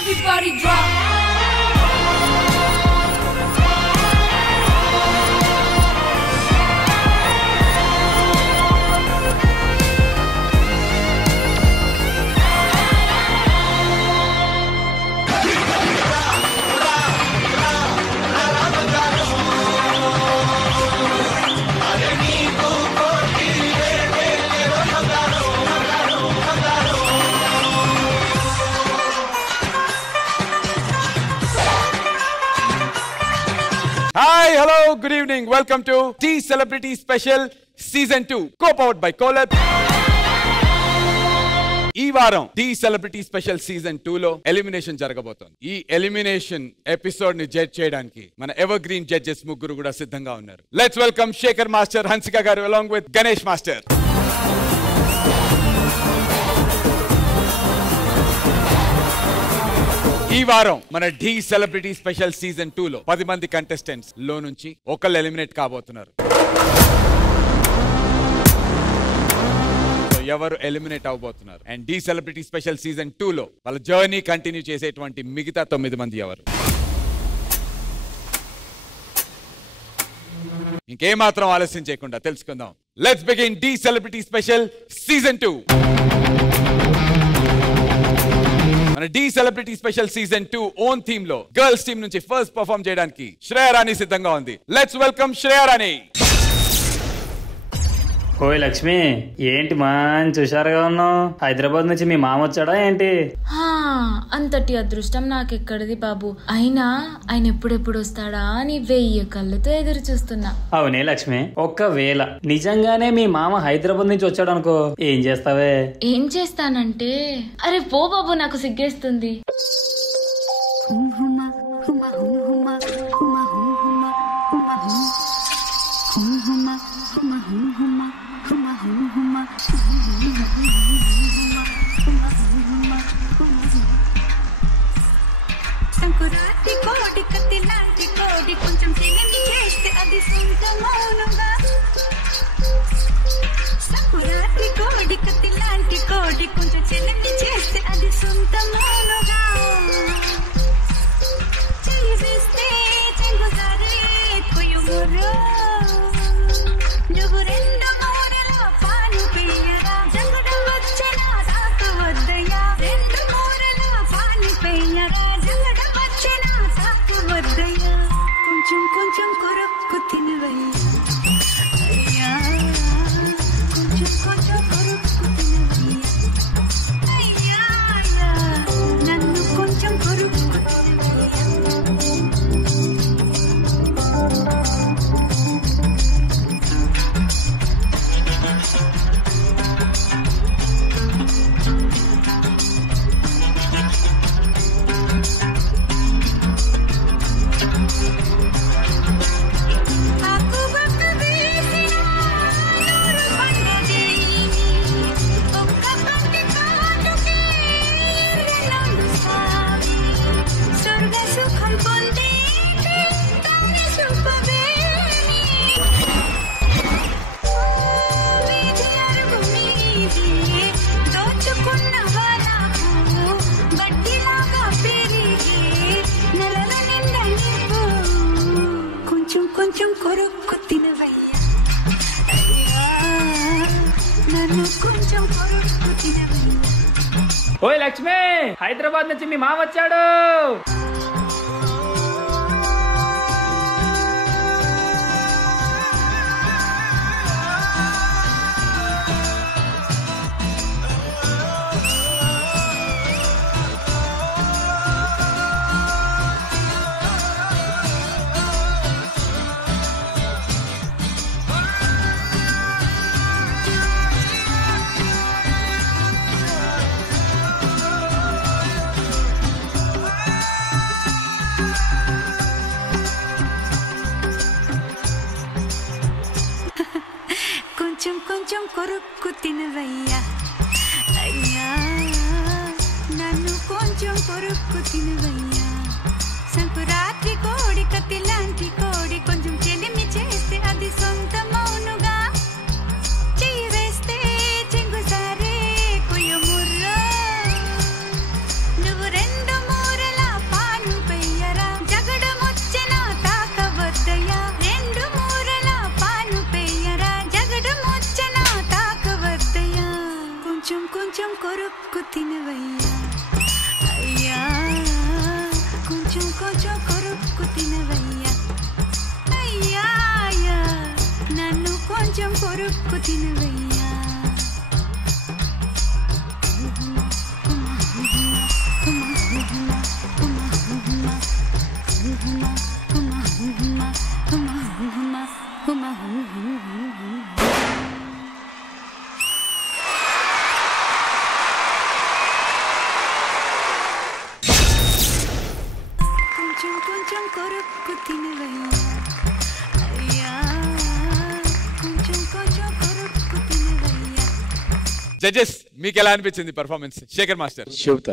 Everybody drop. Hi, hello, good evening. Welcome to Tea Celebrity Special Season 2, co-powered by Collab. ఈ వారం tea celebrity special season 2 లో elimination జరగబోతోంది. ఈ elimination episode ని judge చేయడానికి మన ఎవర్ గ్రీన్ జడ్జెస్ ముగ్గురు కూడా సిద్ధంగా ఉన్నారు. Let's welcome Shekhar master, Hansika garu along with Ganesh master. ఈ వారం మన ఢీ సెలబ్రిటీ స్పెషల్ సీజన్ 2 లో 10 మంది కంటెస్టెంట్స్ లో నుంచి ఒకళ్ళు ఎలిమినేట్ కాబోతున్నారు. ఎవరు ఎలిమినేట్ అవబోతున్నారు and Dhee celebrity special season 2 లో వాళ్ళ జర్నీ కంటిన్యూ చేసేటువంటి మిగతా 9 మంది ఎవరు? ఇంకేమాత్రం ఆలస్యం చేయకుండా తెలుసుకుందాం. Let's begin Dhee celebrity special season 2. మన Dhee celebrity special season 2 own theme లో గర్ల్స్ టీమ్ నుంచి ఫస్ట్ పర్ఫార్మ్ చేయడానికి శ్రేయా రాణి సిద్ధంగా ఉంది. Let's welcome Shreya Rani. ఓయ్ లక్ష్మి, ఏంటి మంచి హుషారుగా ఉన్నావు? హైదరాబాద్ నుంచి మీ మామ వచ్చాడా ఏంటి? అంతటి అదృష్టం నాకెక్కడిది బాబు. అయినా ఆయన ఎప్పుడెప్పుడు వస్తాడా అని 1000 కళ్ళతో ఎదురు చూస్తున్నా. అవునే లక్ష్మి, ఒక్కవేళ నిజంగానే మీ మామ హైదరాబాద్ నుంచి వచ్చాడు అనుకో, ఏం చేస్తావే? ఏం చేస్తానంటే, అరే పో బాబు, నాకు సిగ్గేస్తుంది. సంకురాతి కోడి కత్తి లాంటి కోడి కొంచెం చిలిమి చేస్తే అది సొంత మౌనుగా. సంకురాతి కోడి కత్తి లాంటి కోడి కొంచెం చిలిమి చేస్తే అది సొంత మౌనుగా. చెయ్యి వేస్తే చెంగుదారి కొయ్యుమురు. నువ్వు రెండు మూరలో పాలు పెయ్యరా, జగడ వచ్చిన తాక వద్దయ్యా. రెండు మూరలో పాలు పెయ్యరా, జగడ వచ్చిన తాక వద్దయ్యా. కొంచెం కొంచెం కొరక్కు తినవయ్యా, కొంచెం కొంచెం కొరక్కు తినవయ్యా. అయ్యా నన్ను కొంచెం కొరక్కు తినవయ్యా. కొంచెం కొరక్కు తినవయ్యా, నన్ను కొంచెం కొరక్కు తినవయ్యా. ఓయ్ లక్ష్మి, హైదరాబాద్ నుంచి మీ మామ వచ్చాడు. కొంచెం కొంచెం కొరక్కు తినవయ్యా, అయ్యా నన్ను కొంచెం కొరక్కు తినవయ్యా. సంకురాత్రి కోడి కత్తి లాంటి కోడి కొంచెం చెలిమి చేస్తే అది సొంత మౌనుగా. చెయ్యి వేస్తే చెంగుసారే కొయ్యముర్రా. నువ్వు రెండు మూర తినవయ్యా అయ్యా కొంచెం కొంచెం కొరుక్కు తినవయ్యా అయ్యా అయ్యా నన్ను కొంచెం కొరుక్కు తినవయ్యా కొంచెం కొంచెం కొరుక్కు తినవయ్యా అయ్యా కొంచెం కొంచెం కొరుక్కు తినవయ్యా. జడ్జెస్ మీకు ఎలా అనిపించింది పర్ఫార్మెన్స్? శేఖర్ మాస్టర్. శోభిత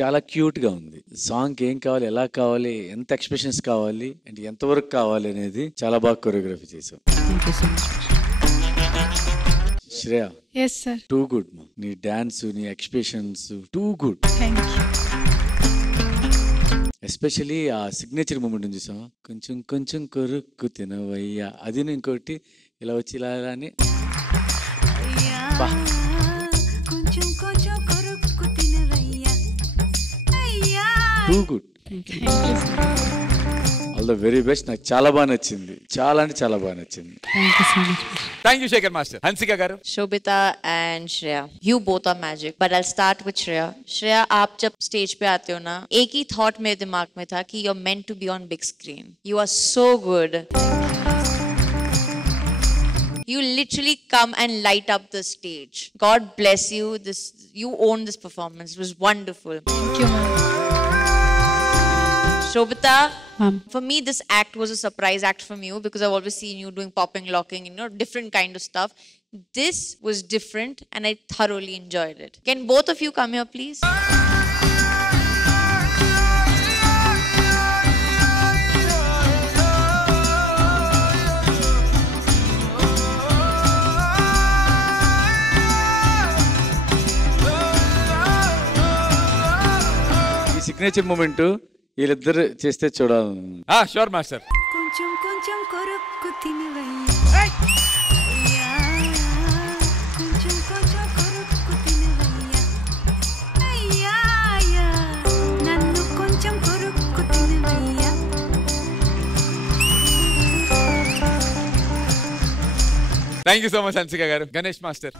చాలా క్యూట్ గా ఉంది. సాంగ్ ఏం కావాలి, ఎలా కావాలి, ఎంత ఎక్స్ప్రెషన్స్ కావాలి అండ్ ఎంతవరకు కావాలి అనేది చాలా బాగా కొరియోగ్రఫీ చేసాం. శ్రేయ టూ గుడ్ మా. నీ డాన్స్, నీ ఎక్స్ప్రెషన్స్ టూ గుడ్. ఎస్పెషలీ ఆ సిగ్నేచర్ మూమెంట్ ఉంది చూసావా, కొంచెం కొంచెం కొరుక్కు తినవయ్యా, అది ఇంకోటి ఇలా వచ్చి ఇలా అని బా. కొంచెం కొంచెం కొరుక్కు తినవయ్యా అయ్యా. Too good. All the very best. నాకు చాలా బాగా నచ్చింది, చాలా అంటే చాలా బాగా నచ్చింది. Thank you Shekhar master. Hansika garu. Shobhita and Shreya, you both are magic. But I'll start with Shreya. Shreya, आप जब स्टेज पे आते हो ना, एक ही थॉट मेरे दिमाग में था कि you're meant to be on big screen. You are so good. You literally come and light up the stage. God bless you. You own this performance. It was wonderful. Thank you, ma'am. Shobita, for me this act was a surprise act from you because I've always seen you doing popping, locking, different kind of stuff. This was different and I thoroughly enjoyed it. Can both of you come here, please? ఈ signature moment వీళ్ళిద్దరు చేస్తే చూడాలి. Sure master. కొంచెం కొంచెం కొరుక్కు తినవయ్యా అయ్యా కొంచెం కొంచెం కొరుక్కు తినవయ్యా అయ్యా అయ్యా నన్ను కొంచెం కొరుక్కు తినవయ్యా. Thank you so much Hansika garu. Ganesh master.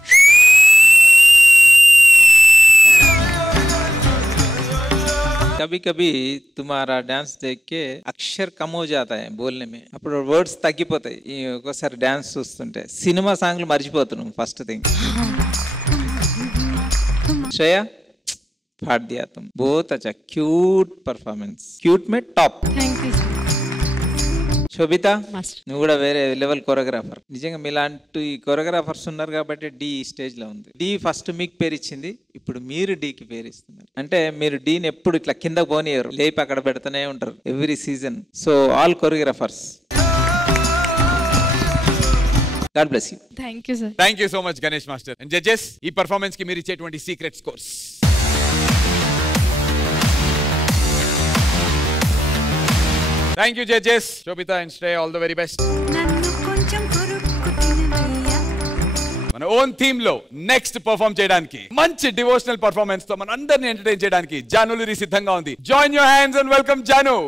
कभी कभी तुम्हारा डांस देख के अक्षर कम हो जाता है बोलने में, అప్పుడు వర్డ్స్ తగ్గిపోతాయి. ఒక్కోసారి డాన్స్ చూస్తుంటే సినిమా సాంగ్లు మర్చిపోతున్నాం. ఫస్ట్ థింగ్ श्रेया फाड़ दिया तुम, बहुत अच्छा क्यूट परफॉर्मेंस, क्यूट में टॉप. Thank you, sir. శోభిత నువ్వు కూడా వేరే లెవెల్ కొరియోగ్రాఫర్. నిజంగా మీలాంటి కొరియోగ్రాఫర్స్ ఉన్నారు కాబట్టి డి స్టేజ్ లో ఉంది. డి ఫస్ట్ మీకు పేరు ఇచ్చింది, ఇప్పుడు మీరు డీకి పేరు ఇస్తున్నారు. అంటే మీరు డీని ఎప్పుడు ఇట్లా కింద పోనీయరు, లేపి అక్కడ పెడుతూనే ఉంటారు every season. So all choreographers, God bless you. Thank you, sir. Thank you so much Ganesh master. And judges, ఈ పర్ఫార్మెన్స్ కి మీరు ఇచ్చేటువంటి secret scores. Thank you judges. Sobhita and Shreya, all the very best. నన్ను కొంచెం కొరుక్కు తినవయ్యా. మన ఓన్ థీమ్ లో next perform చేయడానికి, మంచి డివోషనల్ పర్ఫార్మెన్స్ తో మన అందరిని ఎంటర్టైన్ చేయడానికి జానులూరి సిద్ధంగా ఉంది. Join your hands and welcome Janu.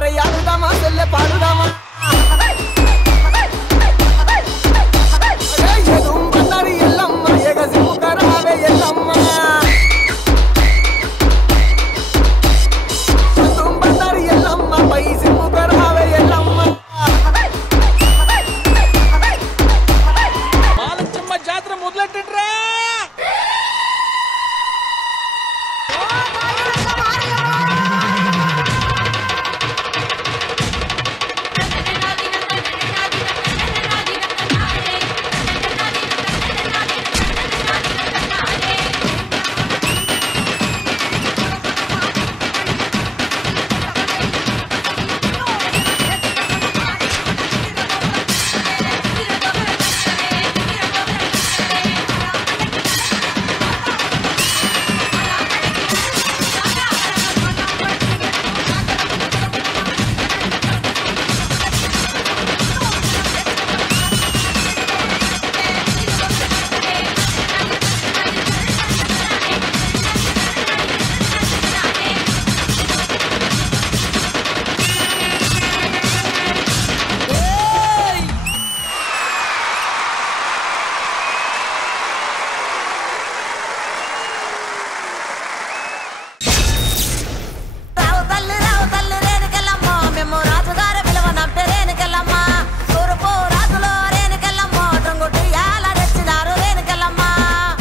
అరే ఆడుదామా చెల్లె పాడుదామా బండారి ఎల్లమ్మ ఎగసి ముఖరావే ఎల్లమ్మ బండారి ఎల్లమ్మ పైసి ముఖరావే ఎల్లమ్మ మాలచ్చమ్మ జాతర మొదలెట్టండ్రా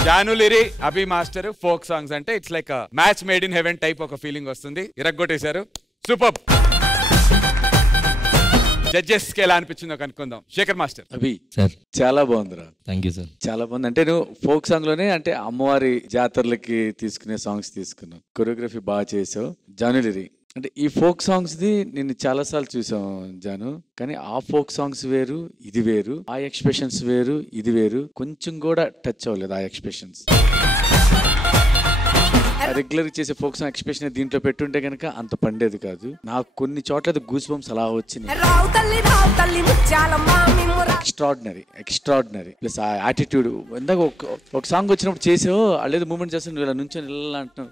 జానులిరి అభి మాస్టర్ ఫోక్ సాంగ్స్ అంటే it's like match made in heaven type ఒక ఫీలింగ్ వస్తుంది. ఇరగ్గొట్టేశారు, సూపర్. జడ్జెస్ కి ఎలా అనిపించిందో కనుక్కుందాం. శేఖర్ మాస్టర్. అభి సార్ చాలా బాగుందిరా. Thank you sir. చాలా బాగుంది. అంటే నువ్వు ఫోక్ సాంగ్ లోనే అంటే అమ్మవారి జాతరలకి తీసుకునే సాంగ్స్ తీసుకున్నావు, కొరియోగ్రఫీ బాగా చేసావు. జానులిరి అంటే ఈ ఫోక్ సాంగ్స్ ది నేను చాలా సార్లు చూసాం జాను, కానీ ఆ ఫోక్ సాంగ్స్ వేరు, ఇది వేరు, ఆ ఎక్స్ప్రెషన్స్ వేరు, ఇది వేరు, కొంచెం కూడా టచ్ అవ్వలేదు ఆ ఎక్స్ప్రెషన్స్. రెగ్యులర్ చేసే ఫోక్ సాంగ్ ఎక్స్ప్రెషన్ దీంట్లో పెట్టుంటే కనుక అంత పండేది కాదు. నాకు కొన్ని చోట్ల గూస్ బంప్స్ అలా వచ్చినాయి. ఎక్స్ట్రాడినరీ ప్లస్ ఆ యాటిట్యూడ్. ఇందాక ఒక సాంగ్ వచ్చినప్పుడు చేసావు, అలేదు మూమెంట్ చేస్తాను, నువ్వు ఇలా నుంచి అంటున్నావు.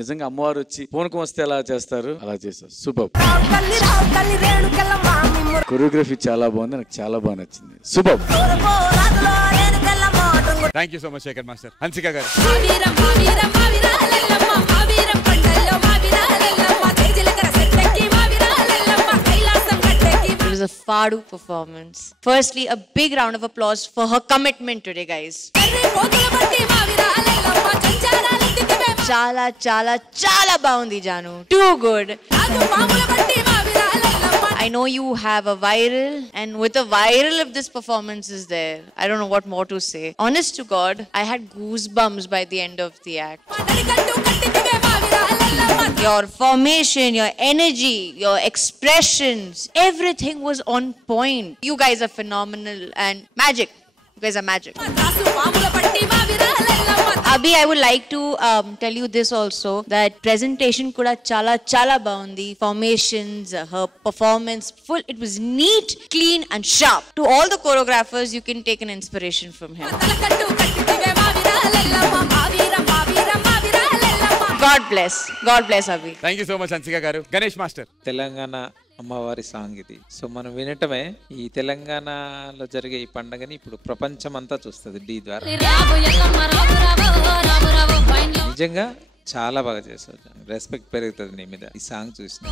నిజంగా అమ్మవారు వచ్చి పూనకం వస్తే ఎలా చేస్తారు అలా చేస్తారు. సూపర్. కొరియోగ్రఫీ చాలా బాగుంది, నాకు చాలా బాగా నచ్చింది. Super. Thank you so much Shekhar master. Hansika garu. It was a Fadu performance. Firstly, a big round of applause for her commitment today, guys. Chala, chala, chala baundi, Janu. Too good. I know you have a viral, and with a viral if this performance is there, I don't know what more to say. Honest to God, I had goosebumps by the end of the act. Your formation, your energy, your expressions, everything was on point. You guys are phenomenal and magic. You guys are magic. Abhi, I would like to tell you this also, that presentation kuda chala baundi, formations, her performance, full, it was neat, clean and sharp. To all the choreographers, you can take an inspiration from him. God bless Abhi. Thank you so much Hansika garu. Ganesh master. Telangana అమ్మవారి song ఇది. So మనం వినటమే ఈ తెలంగాణలో జరిగే ఈ పండుగని ఇప్పుడు ప్రపంచం అంతా చూస్తుంది డి ద్వారా. నిజంగా చాలా బాగా చేస్తావు, రెస్పెక్ట్ పెరుగుతుంది నీ మీద ఈ సాంగ్ చూసిన.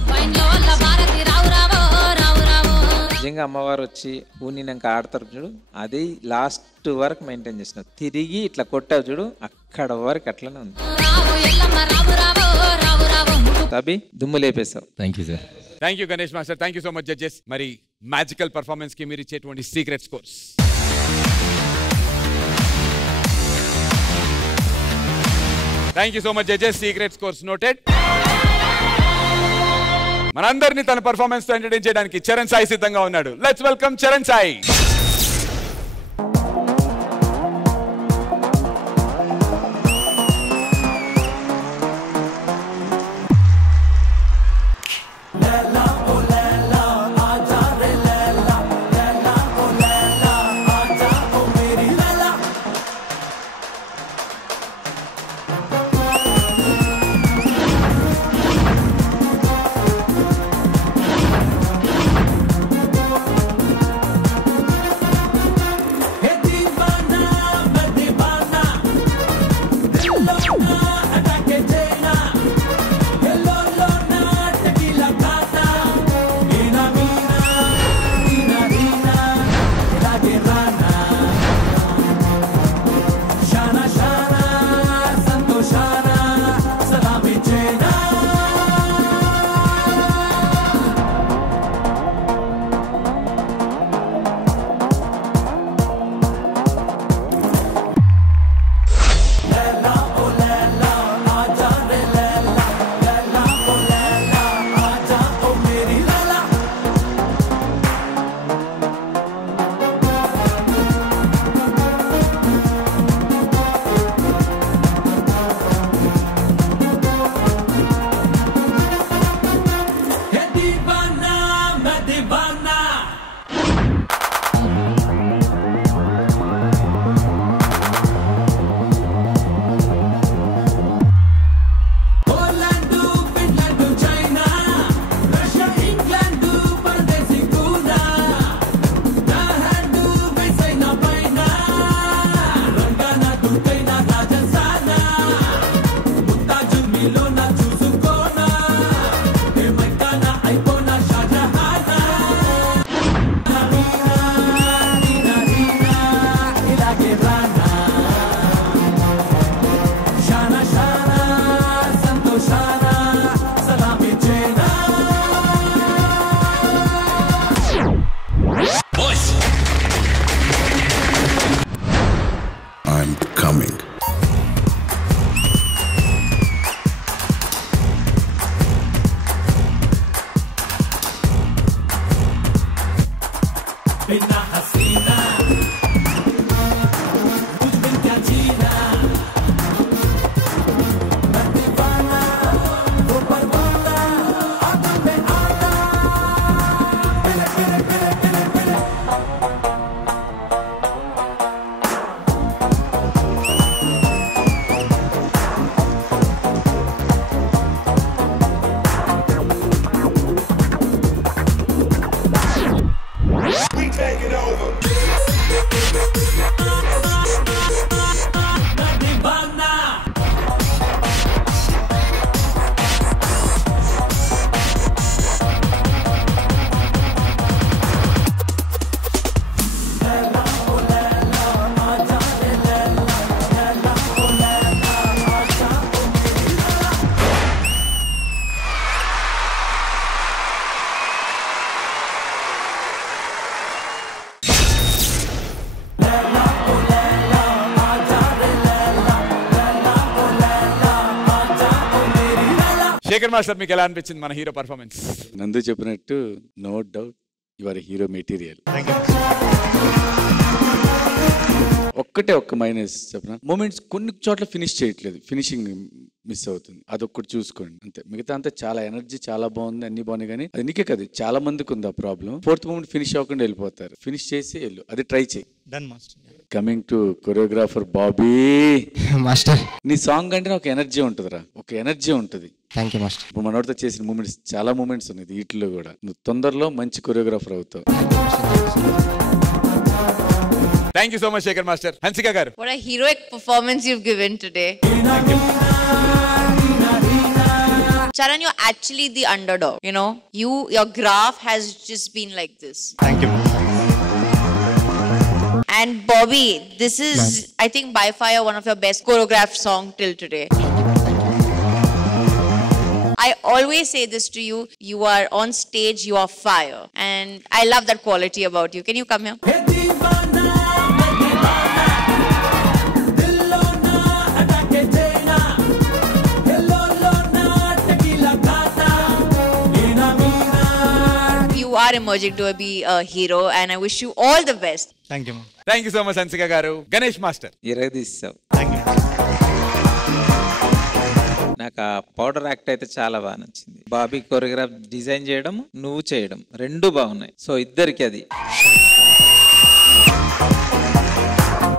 నిజంగా అమ్మవారు వచ్చి ఊనినాక ఆడతారు చూడు, అది లాస్ట్ వరకు మెయింటైన్ చేసినావు. తిరిగి ఇట్లా కొట్టావు చూడు, అక్కడ వరకు అట్లనే ఉంది. అభి దుమ్ము లేపేస్తావు. Thank you sir. Thank you Ganesh master. Thank you so much judges. మరి మ్యాజికల్ పర్ఫార్మెన్స్ కి మీరు ఇచ్చేటువంటి secret scores. Thank you so much judges. Secret scores noted. మనందరినీ తన పర్ఫార్మెన్స్ తో ఎంటర్టైన్ చేయడానికి చరణ్ సాయి సిద్ధంగా ఉన్నాడు. Let's welcome Charan Sai. I'm coming. Shekhar master మీకు ఎలా అనిపించింది మన హీరో పర్ఫార్మెన్స్? నందు చెప్పినట్టు no doubt your hero material. ఒక్క మైనస్ చెప్పిన మూమెంట్స్ కొన్ని చోట్ల ఫినిష్ చేయట్లేదు, ఫినిషింగ్ మిస్ అవుతుంది, అదొక్కటి చూసుకోండి అంతే. మిగతా అంతా చాలా ఎనర్జీ చాలా బాగుంది, అన్ని బాగున్నాయి, కానీ అది నీకే కాదు చాలా మందికి ఉంది ఆ ప్రాబ్లం. ఫోర్త్ మూమెంట్ ఫినిష్ అవ్వకుండా వెళ్ళిపోతారు, ఫినిష్ చేసి వెళ్ళు, అది ట్రై చేయి. Coming to choreographer Bobby master, నీ సాంగ్ అంటే ఒక ఎనర్జీ ఉంటుందిరా, ఒక ఎనర్జీ ఉంటుంది. Thank you master. ఇప్పుడు మనోడితో చేసిన మూమెంట్స్ చాలా మూమెంట్స్ ఉన్నాయి వీటిలో కూడా. నువ్వు తొందరలో మంచి కొరియోగ్రాఫర్ అవుతావు. Thank you so much Shekhar master. Hansika garu, What a heroic performance you've given today. Charan, you're actually the underdog, you know. Your graph has just been like this. Thank you. And Bobby, this is, I think, by far one of your best choreographed song till today. I always say this to you, you are on stage, you are fire. And I love that quality about you. Can you come here? You are emerging to be a hero, and I wish you all the best. Thank you. Thank you so much Hansika garu. Ganesh master, ఇరగదీసావు. Thank you. నాకు ఆ powder act అయితే చాలా బాగా నచ్చింది. Bobby choreograph design చేయడం, నువ్వు చేయడం రెండు బాగున్నాయి. సో ఇద్దరికి అది.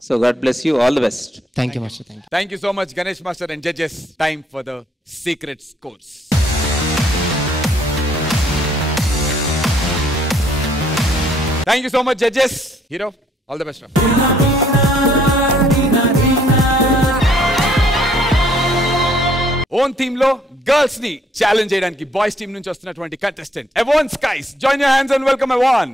So God bless you, all the best. Thank you, master. Thank you. Thank you so much Ganesh master and judges. Time for the secret scores. Thank you so much judges. Hero, all the best. Own team లో girls ని challenge చేయడానికి boys team నుంచి వస్తున్నటువంటి contestant Yvonne Skies. Join your hands and welcome Yvonne.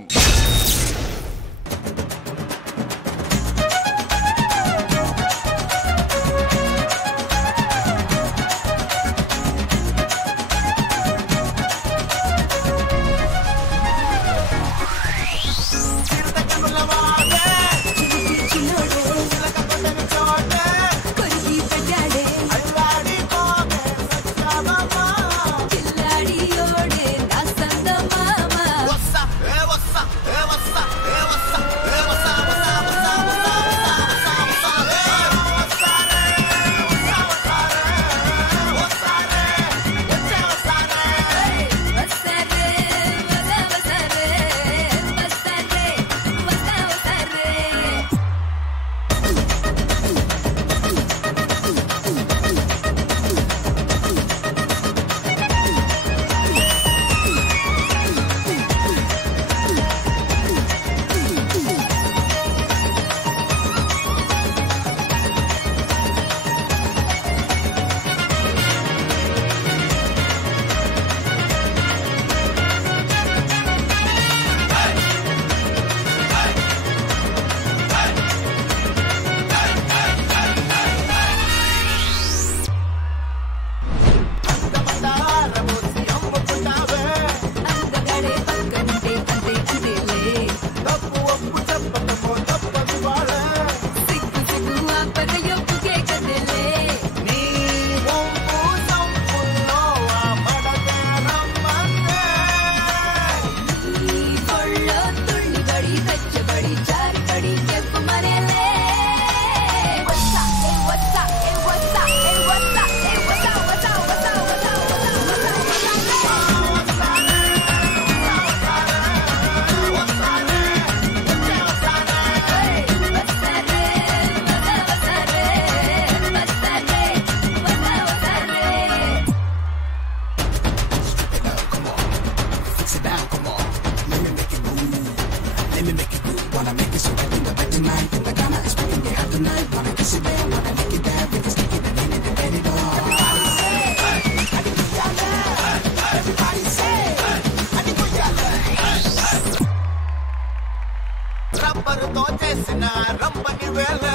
రబ్బరుతో చేసిన రంపని వేళ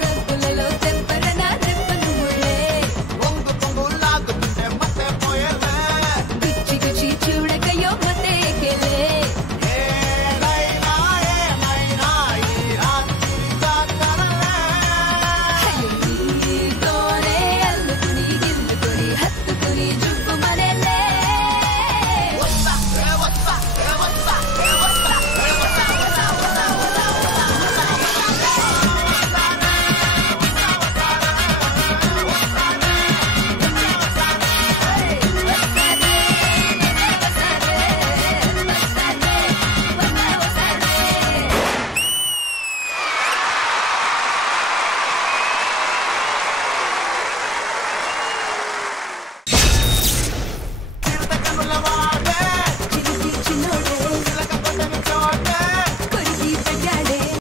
రంగులలో తెంపరన రెప్పను ముళ్ళే పొంగు పొంగు లాగుతుంటే మతే పోయేలే గుచ్చి గుచ్చి చూడకయో మతే కెలే ఏమైనా ఈ రాత్రి జాతరలే నీతోనే అల్లుకుని గిల్లుకుని హత్తుకుని జుప్పు మనలే వస్తా ఏ వస్తా ఏ వస్తా ఏ వస్తా ఏ వస్తా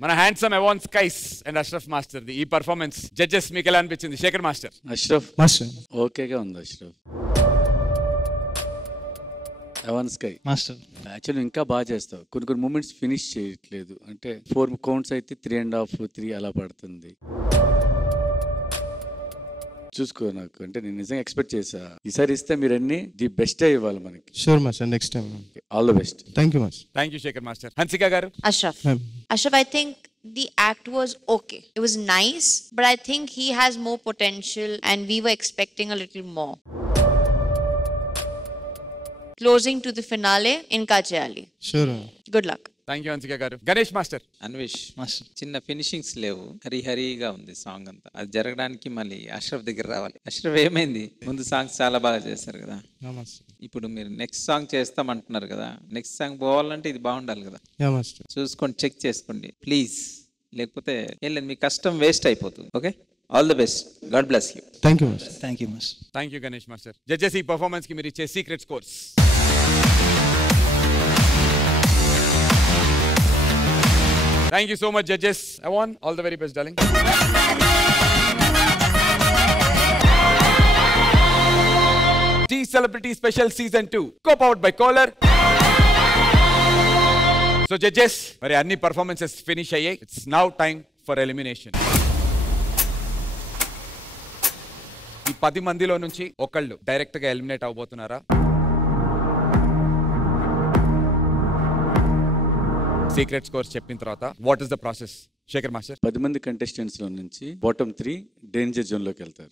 మన handsome అవాన్ skies and Ashraf master ఈ పర్ఫార్మెన్స్ జడ్జెస్ మీకు ఎలా అనిపించింది శేఖర్ మాస్టర్? అష్రఫ్ మాస్టర్ ఓకేగా ఉంది అష్రఫ్. ఎవన్ స్కై మాస్టర్ యాక్చువల్లీ ఇంకా బాగా చేస్తావు. కొన్ని మూమెంట్స్ ఫినిష్ చేయట్లేదు. అంటే 4 కౌంట్స్ అయితే 3.5 3 అలా పడుతుంది. చూసుకో, నాకు అంటే నేను నిజంగా ఎక్స్పెక్ట్ చేసా. ఈసారి ఇస్తే మీరు అన్ని ది బెస్ట్ ఇవ్వాలి మనకి. Sure master, next time. All the best. Thank you master. Thank you Shekhar master. Hansika garu. Ashraf. Ashraf, I think the act was okay. It was nice, but I think he has more potential and we were expecting a little more. Closing to the finale in Kachali. Sure. Good luck. Thank you Hansika garu. Ganesh master. Anvesh master చిన్న finishings లేవు, హరిహరిగా ఉంది song అంతా. అది జరగడానికి మళ్ళీ అష్రఫ్ దగ్గర రావాలి. అష్రఫ్ ఏమైంది, ముందు సాంగ్స్ చాలా బాగా చేశారు కదా, యా మాస్టర్. ఇప్పుడు మీరు నెక్స్ట్ సాంగ్ చేస్తామంటున్నారు కదా, నెక్స్ట్ సాంగ్ పోవాలంటే ఇది బాగుండాలి కదా. Yeah master. చూసుకోండి, చెక్ చేసుకోండి ప్లీజ్, లేకపోతే ఏం లేదు, మీ కష్టం వేస్ట్ అయిపోతుంది. Okay, all the best, God bless you. Thank you master. Thank you master. Thank you Ganesh master. Judges ఈ పర్ఫార్మెన్స్ కి మీరు ఇచ్చే secret scores. Thank you so much, judges. Awan, all the very best, darling. T Celebrity Special Season 2, co-powered by Kohler. So, judges, మరి అన్ని performances finish అయ్యాయి. It's now time for elimination. ఈ 10 మందిలో నుంచి ఒకళ్ళు డైరెక్ట్ గా ఎలిమినేట్ అవబోతున్నారా? సీక్రెట్ స్కోర్స్ చెప్పిన తర్వాత what is the process? Shekhar master. 10 మంది కంటెస్టెంట్స్ లో నుంచి బాటమ్ 3 డేంజర్ జోన్ లోకి వెళ్తారు.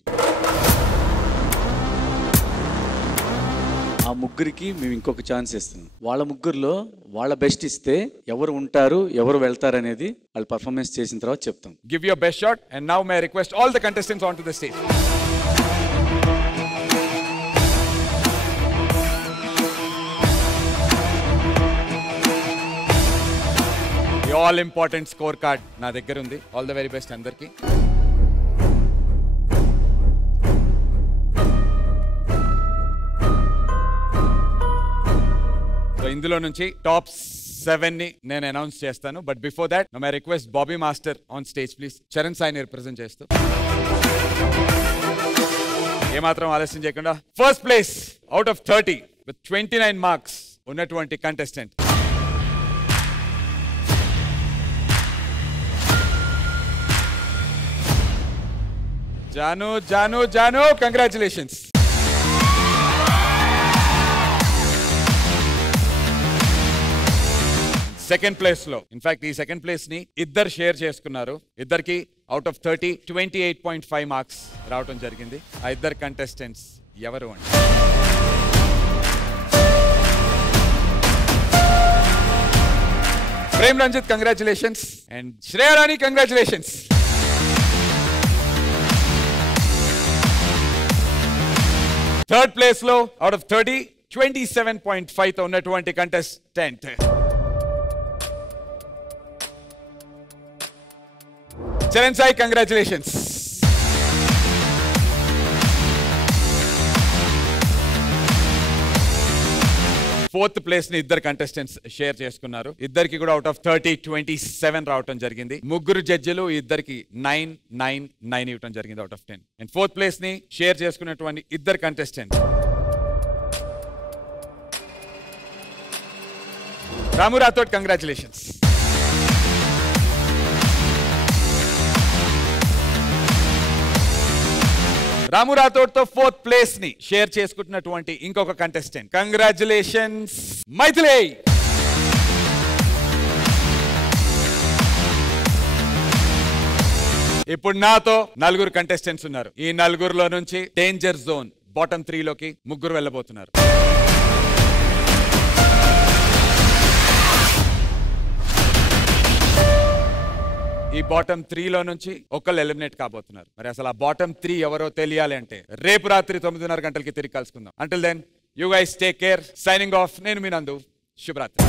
ఆ ముగ్గురికి మేము ఇంకొక ఛాన్స్ ఇస్తున్నాం. వాళ్ళ ముగ్గురులో వాళ్ళ బెస్ట్ ఇస్తే ఎవరు ఉంటారు, ఎవరు వెళ్తారు అనేది వాళ్ళు పర్ఫార్మెన్స్ చేసిన తర్వాత చెప్తాం. Give your best shot and now may I request all the contestants on to the stage. All important score card నా దగ్గర ఉంది. ఆల్ ద వెరీ బెస్ట్ అందరికి. సో ఇందులో నుంచి టాప్ 7 ని నేను అనౌన్స్ చేస్తాను. But before that my request Bobby master on stage please. Charan Saini represent చేస్తూ ఏమాత్రం ఆలస్యం చేయకుండా first place out of 30 with 29 marks ఉన్నటువంటి contestant Janu. Janu Janu congratulations. Second place లో ఇన్ఫాక్ట్ ఈ సెకండ్ ప్లేస్ ని ఇద్దరు షేర్ చేసుకున్నారు. ఇద్దరికి అవుట్ ఆఫ్ 30 28.5 మార్క్స్ రావడం జరిగింది. ఆ ఇద్దరు కంటెస్టెంట్స్ ఎవరు అంటే Prem Ranjith congratulations and Shreya Rani congratulations. Third place లో అవుట్ ఆఫ్ 30 27.5 తో ఉన్నటువంటి contestant Charan Sai congratulations. 4th place ని ఇద్దరు కంటెస్టెంట్స్ షేర్ చేసుకున్నారు. ఇద్దరికి కూడా అవుట్ ఆఫ్ 30 27 రావటం జరిగింది. ముగ్గురు జడ్జిలు ఇద్దరికి 9 9 9 ఇవ్వటం జరిగింది out of 10. And 4th place ని షేర్ చేసుకున్నటువంటి ఇద్దరు కంటెస్టెంట్స్ రాము రాథోడ్, కంగ్రాచులేషన్స్. రాము రాథోడ్ తో 4th ప్లేస్ ని షేర్ చేసుకుంటున్నటువంటి ఇంకొక కంటెస్టెంట్, కంగ్రాచులేషన్స్ మైథిలి. ఇప్పుడు నాతో 4 కంటెస్టెంట్స్ ఉన్నారు. ఈ 4లో నుంచి డేంజర్ జోన్ బాటమ్ 3 లోకి 3 వెళ్ళబోతున్నారు. ఈ బాటమ్ 3లో నుంచి ఒకళ్ళు ఎలిమినేట్ కాబోతున్నారు. మరి అసలు ఆ బాటమ్ 3 ఎవరో తెలియాలి అంటే రేపు రాత్రి 9:30 గంటలకి తిరిగి కలుసుకుందాం. Until then you guys take care. Signing off. నేను మీ నందు. శుభరాత్రి.